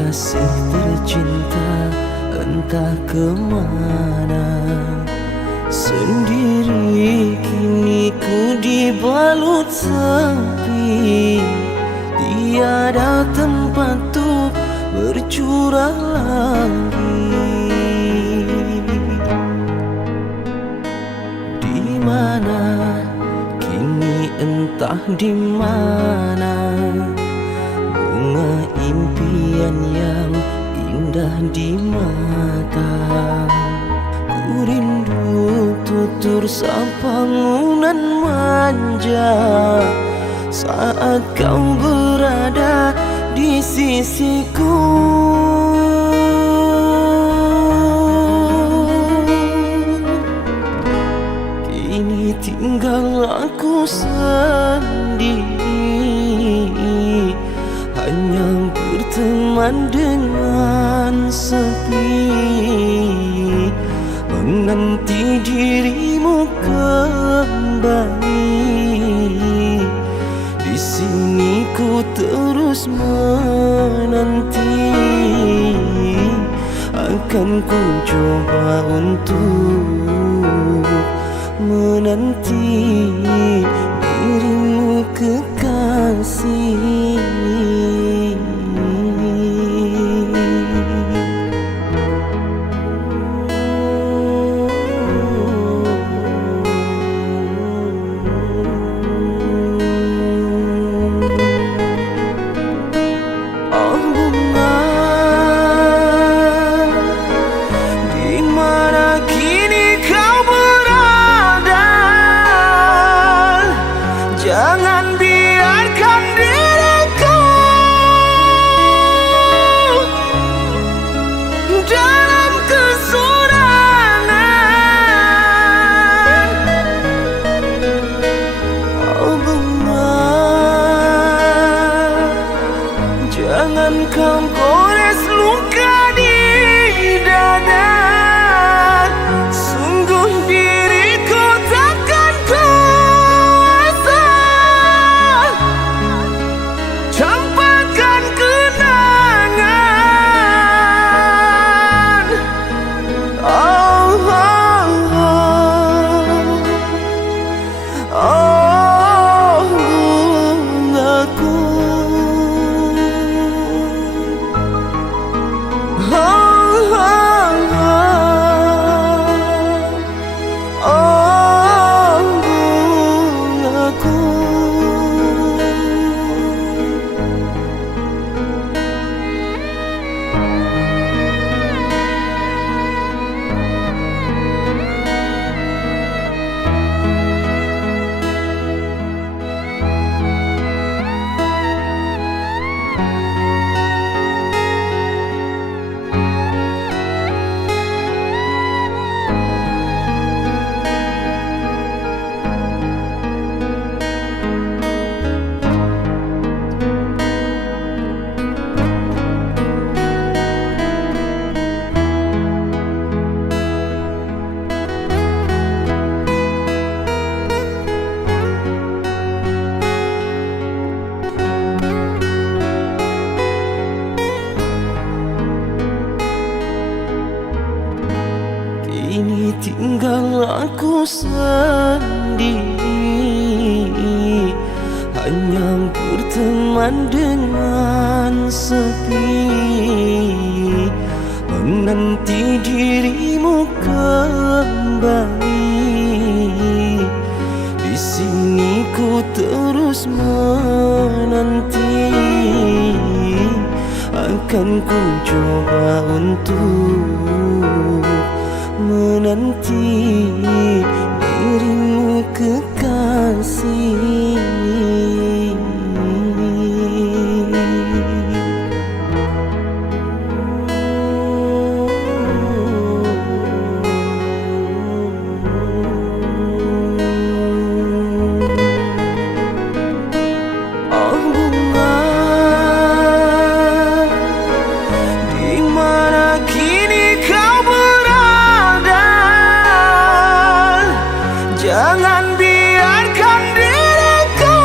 Kekasih tercinta entah kemana, sendiri kini ku dibalut sepi. Tiada tempat untuk bercurah lagi. Di mana kini entah di mana bunga impian yang indah di mata. Ku rindu tutur sapa ngunan manja saat kau berada di sisiku. Kini tinggal aku sendiri, hanya berteman dengan sepi, menanti dirimu kembali. Di sini ku terus menanti, akan ku coba untuk menanti dirimu kekasih. Jangan biarkan diriku dalam kesurangan. Oh bunga, jangan kau gores luka di dada. Sungguh diriku takkan kuasa campakkan kenangan. Oh, oh, oh, oh, bungaku. Oh, oh, oh, oh, bungaku. Kini tinggal aku sendiri, hanya berteman dengan sepi, menanti dirimu kembali. Di sini ku terus menanti, akan ku coba untuk menanti dirimu kekasih. Oh bunga, di mana kini kau berada. Jangan biarkan diriku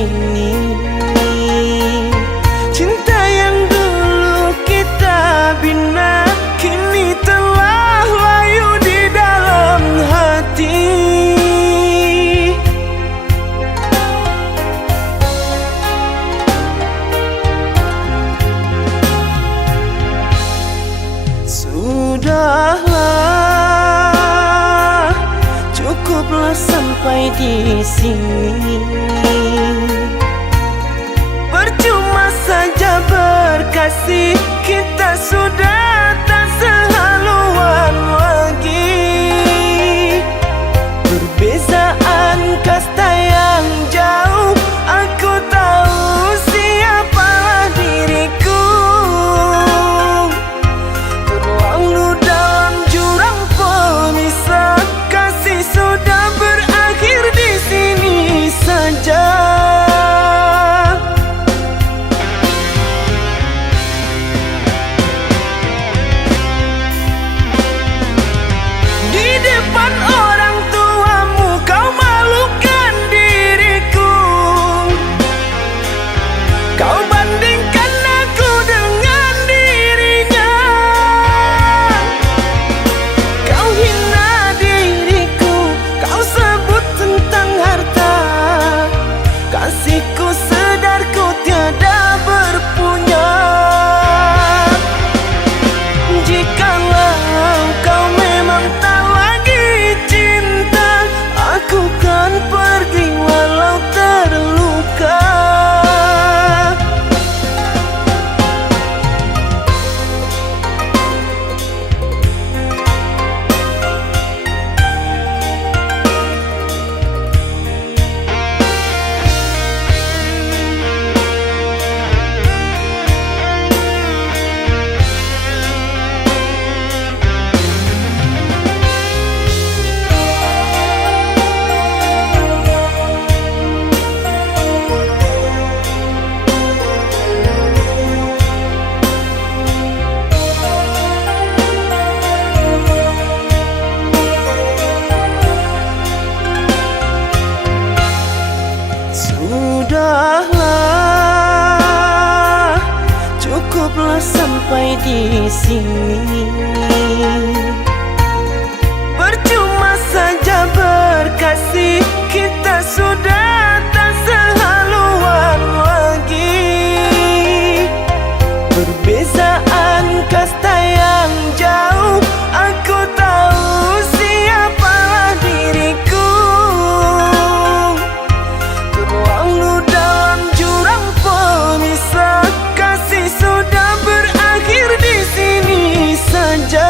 sini. Cinta yang dulu kita bina kini telah layu di dalam hati. Sudahlah, cukuplah sampai di sini. Percuma saja berkasih, kita sudah tak sehaluan lagi. Perbezaan kasta yang jauh, aku tahu siapalah diriku. Terlalu dalam jurang pemisah, kasih sudah berakhir di sini saja. Di depan orang tuamu kau malukan diriku. Kau bandingkan aku dengan dirinya. Kau hina diriku, kau sebut tentang harta. Kasihku sedarku tiada berpunya. Jikalau kau memang tak lagi cinta, aku kan pergi walau terluka. Sudahlah, cukuplah sampai di sini. Percuma saja berkasih, kita sudah tak sehaluan lagi. Perbezaan kasta yang jauh, aku tahu siapalah diriku. Terlalu dalam jurang pemisah, kasih sudah berakhir di sini saja.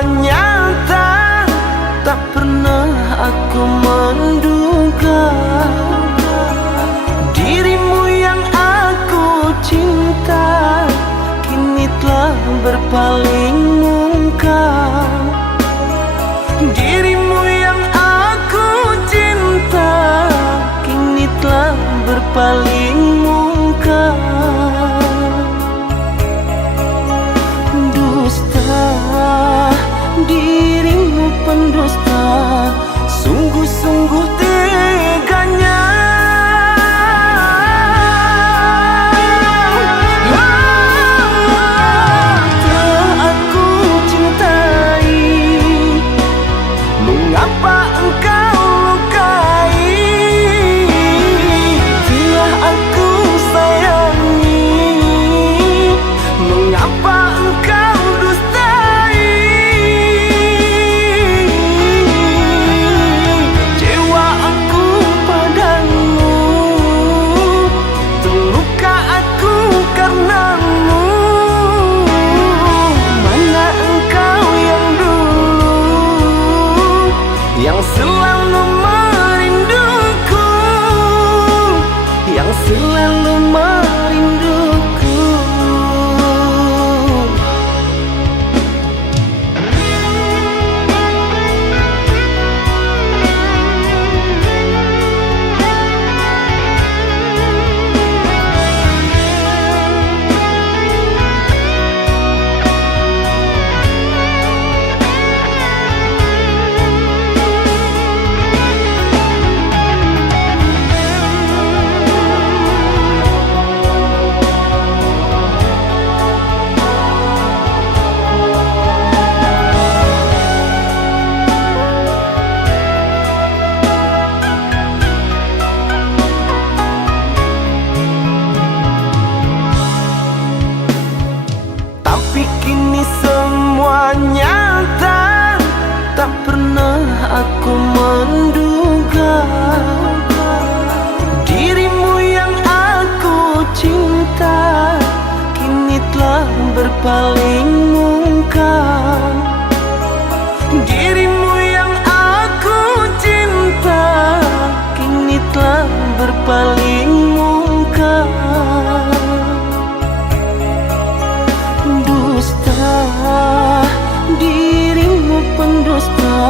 semua nyata, tak pernah aku menduga dirimu yang aku cinta kini telah berpaling muka. Dirimu yang aku cinta kini telah berpaling muka. Dusta, dirimu pendusta, sungguh-sungguh teganya. Telah aku cintai, mengapa engkau lukai? Telah aku sayangi, mengapa engkau dustai? Kecewa aku padamu, terluka aku karenamu. Mana engkau yang dulu, yang selalu merinduku, yang selalu merinduku. Tapi kini semua nyata, tak pernah aku menduga dirimu yang aku cinta kini telah berpaling muka. Dirimu yang aku cinta kini telah berpaling muka. Dusta, dirimu pendusta,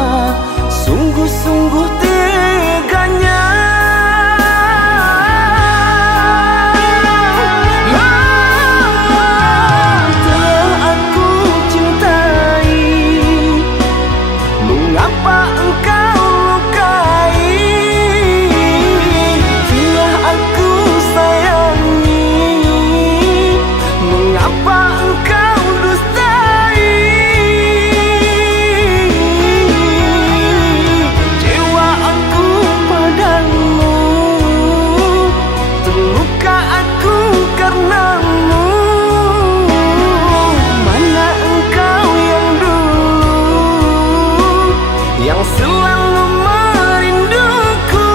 sungguh-sungguh teganya. Telah aku cintai, mengapa engkau lukai? Telah aku sayangi, mengapa engkau dustai? Kecewa aku padamu, terluka aku karenamu. Mana engkau yang dulu, yang selalu merinduku,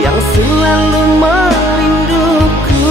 yang selalu merinduku.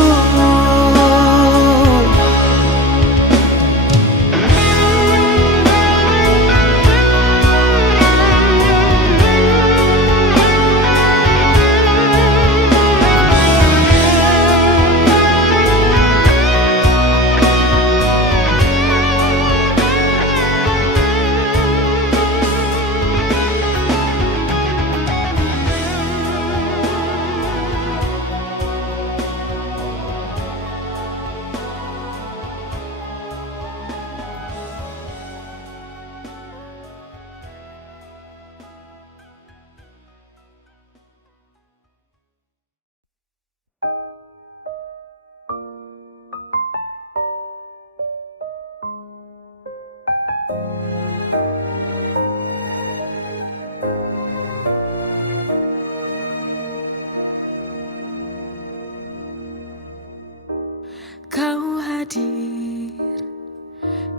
Kau hadir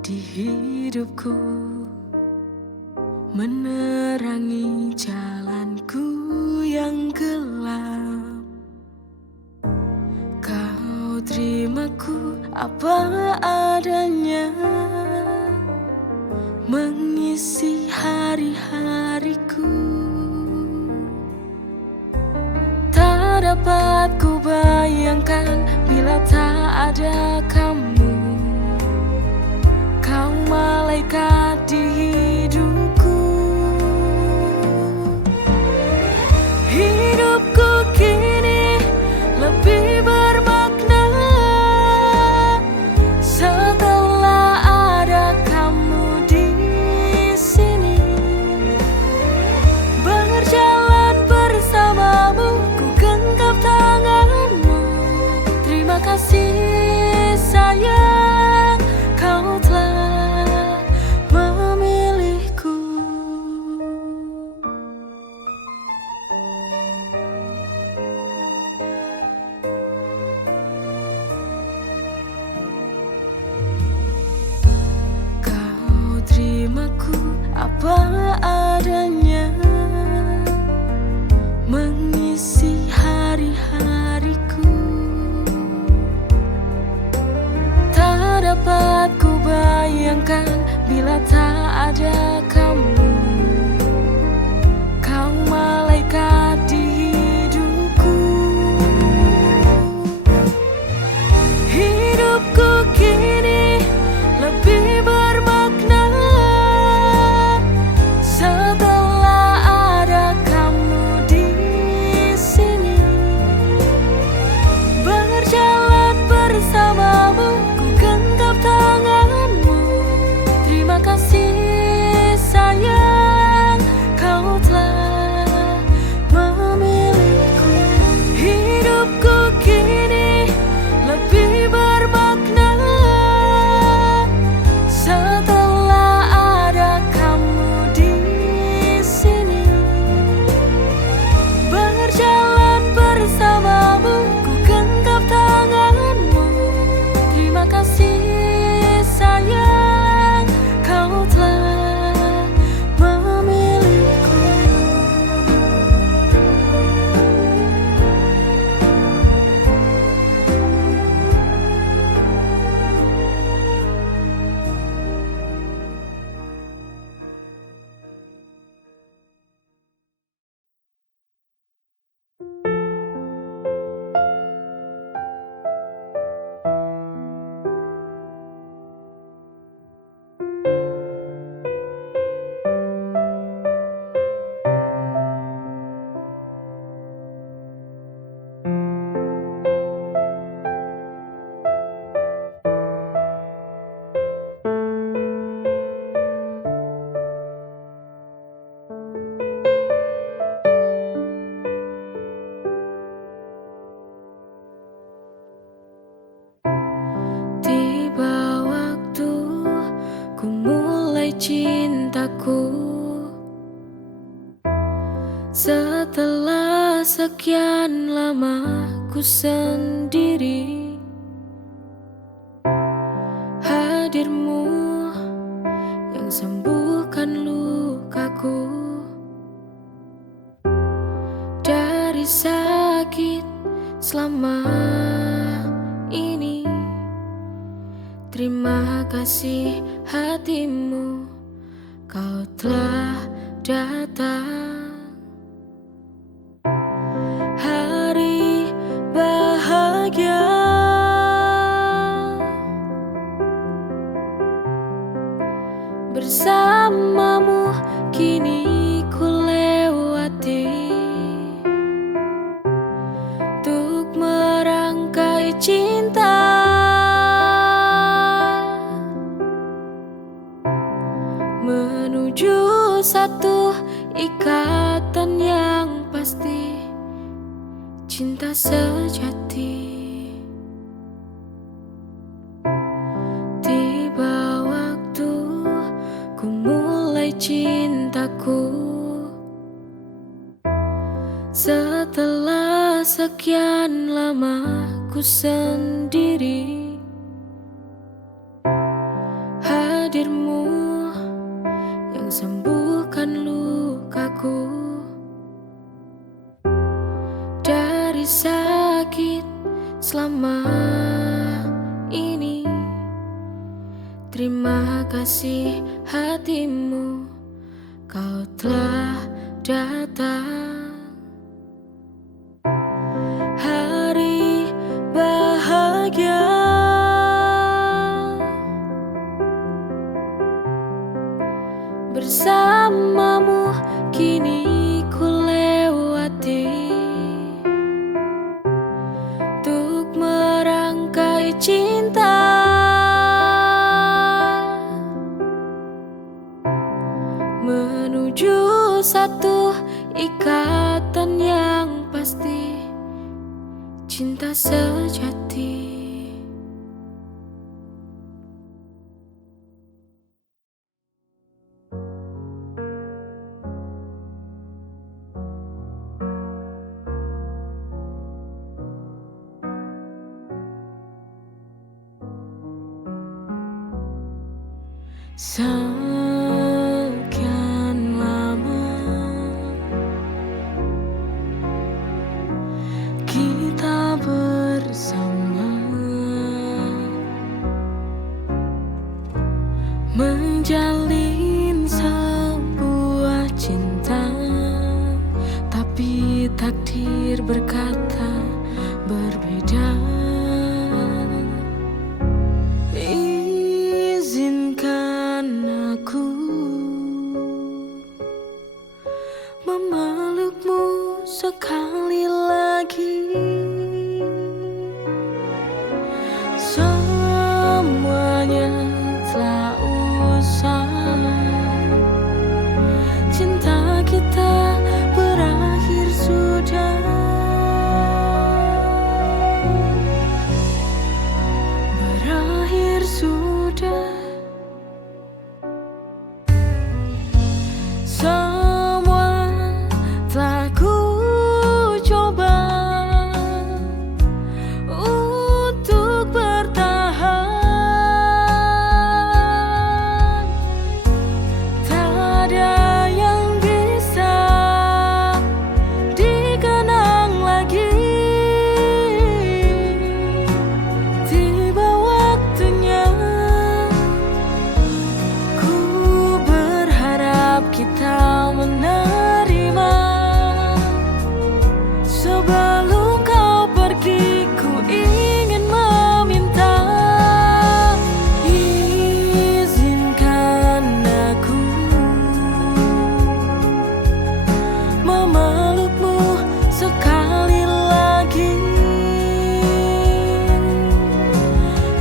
di hidupku, menerangi jalanku yang gelap. Kau terimaku apa adanya, ada kamu. Kau malaikat di hidupku. Hidupku kini lebih bermakna setelah ada kamu di sini. Berjalan bersamamu, ku genggam tanganmu. Terima kasih sayang, kau telah memilihku. Kau terimaku apa adanya, mengisi hari-hariku. Tak dapat ku bayangkan bila tak ada kamu. Kau malaikat di hidupku. Hidupku kini lebih bermakna setelah ada kamu di sini. Berjalan bersamamu, ku genggam tanganmu. Terima kasih sayang, kau telah memilihku. Hidupku kini lebih bermakna setelah ada kamu di sini. Berjalan bersamamu, ku genggam tanganmu. Terima kasih sayang, kau telah memilihku. Tiba waktu ku mulai cintaku. Setelah sekian lama ku sendiri, hadirmu yang sembuhkan lukaku dari sakit selama ini. Terima kasih hatimu, kau telah datang. Hari bahagia bersamamu kini ku lewati, untuk merangkai cinta menuju satu ikatan yang pasti, cinta sejati. Tiba waktu ku mulai cintaku. Setelah sekian lama ku sendiri, hadirmu yang sembuhkan lukaku dari sakit selama ini. Terima kasih hatimu, kau telah datang. Hari bahagia bersamamu kini ku lewati untuk merangkai cinta menuju satu ikatan yang pasti, cinta sejati. Sekian lama kita bersama, menjalin sebuah cinta, tapi takdir berkata berbeda. Izinkan aku memelukmu sekali lagi. Semuanya telah usai, cinta kita berakhir sudah. Berakhir sudah. Semua telah ku coba untuk bertahan. Tak ada yang bisa dikenang lagi. Tiba waktunya, ku berharap kita menerima. Sebelum kau pergi, ku ingin meminta. Izinkan aku memelukmu sekali lagi.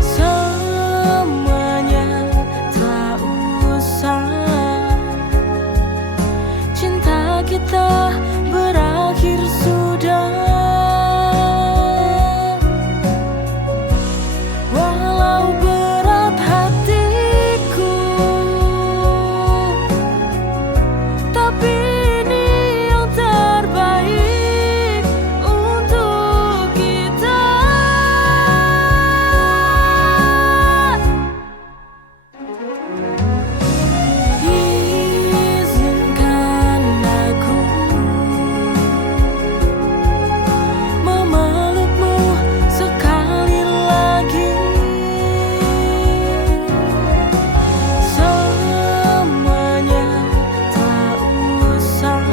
Semuanya telah usai, cinta kita berakhir sudah. Walau berat hatiku, tapi ini yang terbaik untuk kita. Izinkan aku memelukmu sekali lagi. Semuanya telah usai,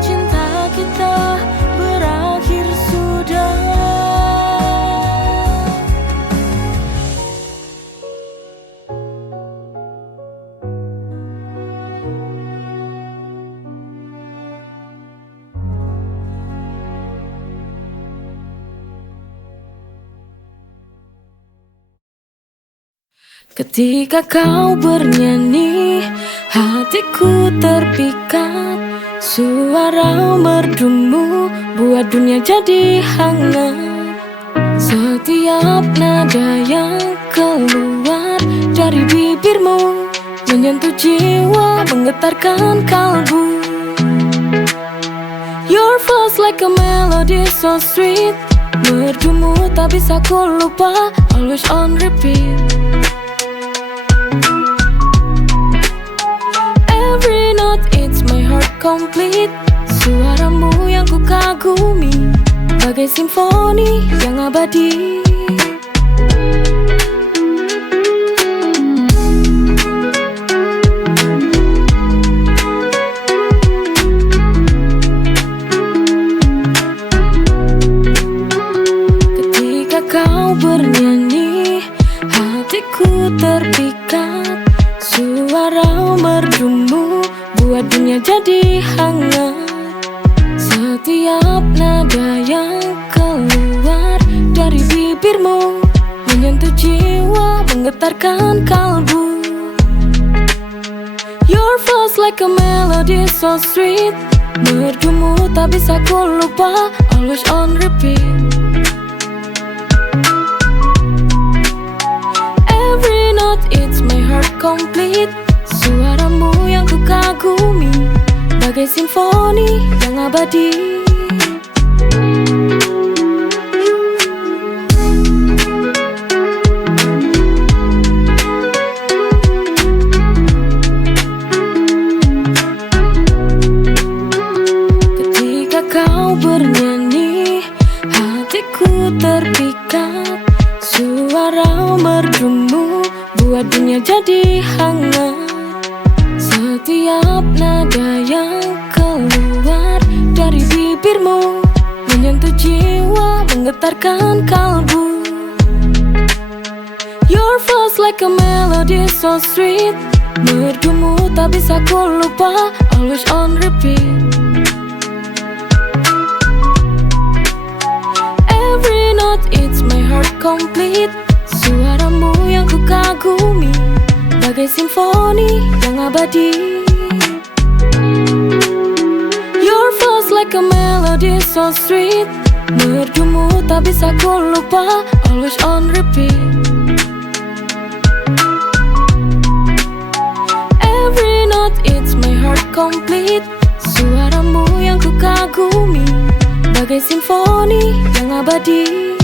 cinta kita berakhir sudah. Ketika kau bernyanyi, hatiku terpikat. Suara merdumu buat dunia jadi hangat. Setiap nada yang keluar dari bibirmu menyentuh jiwa, menggetarkan kalbu. Your voice like a melody so sweet. Merdumu tak bisa ku lupa, always on repeat. Every note it's my heart complete. Suaramu yang ku kagumi, bagai simfoni yang abadi. Ketika kau bernyanyi, hatiku terpikat. Suara merdumu buat dunia jadi hangat. Setiap nada yang keluar dari bibirmu menyentuh jiwa, menggetarkan kalbu. Your voice like a melody so sweet. Merdumu tak bisa ku lupa, always on repeat. Every note it's my heart complete. Suaramu yang ku kagumi, bagai simfoni yang abadi. Ketika kau bernyanyi, hatiku terpikat. Suara merdumu buat dunia jadi hangat. Setiap nada yang keluar dari bibirmu menyentuh jiwa, menggetarkan kalbu. Your voice like a melody so sweet. Merdumu tak bisa ku lupa, always on repeat. Every note it's my heart complete. Suaramu yang ku kagumi, bagai simfoni yang abadi. Your voice like a melody so sweet. Merdumu tak bisa ku lupa, always on repeat. Every note it's my heart complete. Suaramu yang ku kagumi, bagai simfoni yang abadi.